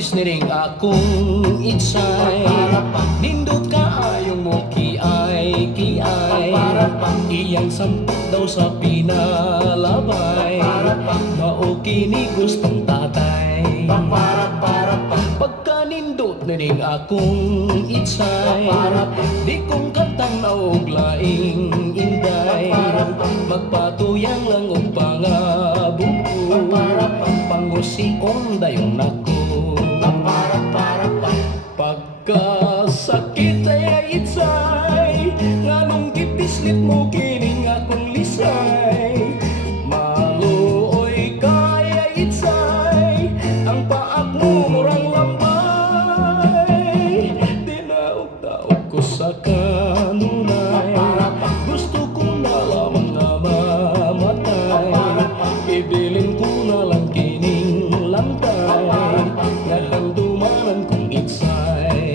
gipis ni ring akong itsay. Nindot kaayong mo kiay iyang sampot daw sa pinalabay. Mao kini gustong tatay. Pagka nindot ni ring akong itsay, di kong katanaw og laing inday. Magpatuyang lang og pangabuko, pangusion dayon nako. Pagkasakit ay itsay, nganong gipislit mo kining akong lisay. Maluoy kaya itsay, ang paak mo murang lambay. Dinaog-daog ko sa kanunay, gusto ko na lamang na mamatay. Ibilin ko na lang kining lantay, nahandumanan kong itsay.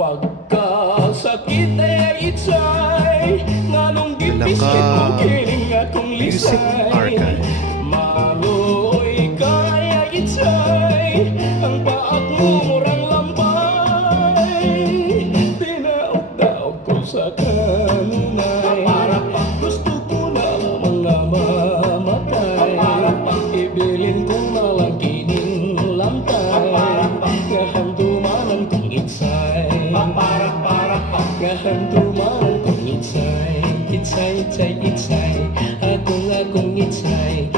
Pagkasakit ay itsay, nganong gipislit mo kining akong Music lisay. Archive. Maluoy kaya itsay, ang paak mo murang lambay. Dinaog-daog ko sa kanunay, gusto ko na lamang na mamatay. Ibilin ko na lang kining lantay, ngahandumanan kong itsay. Ngahandumanan kong itsay, itsay, itsay, itsay, akong itsay.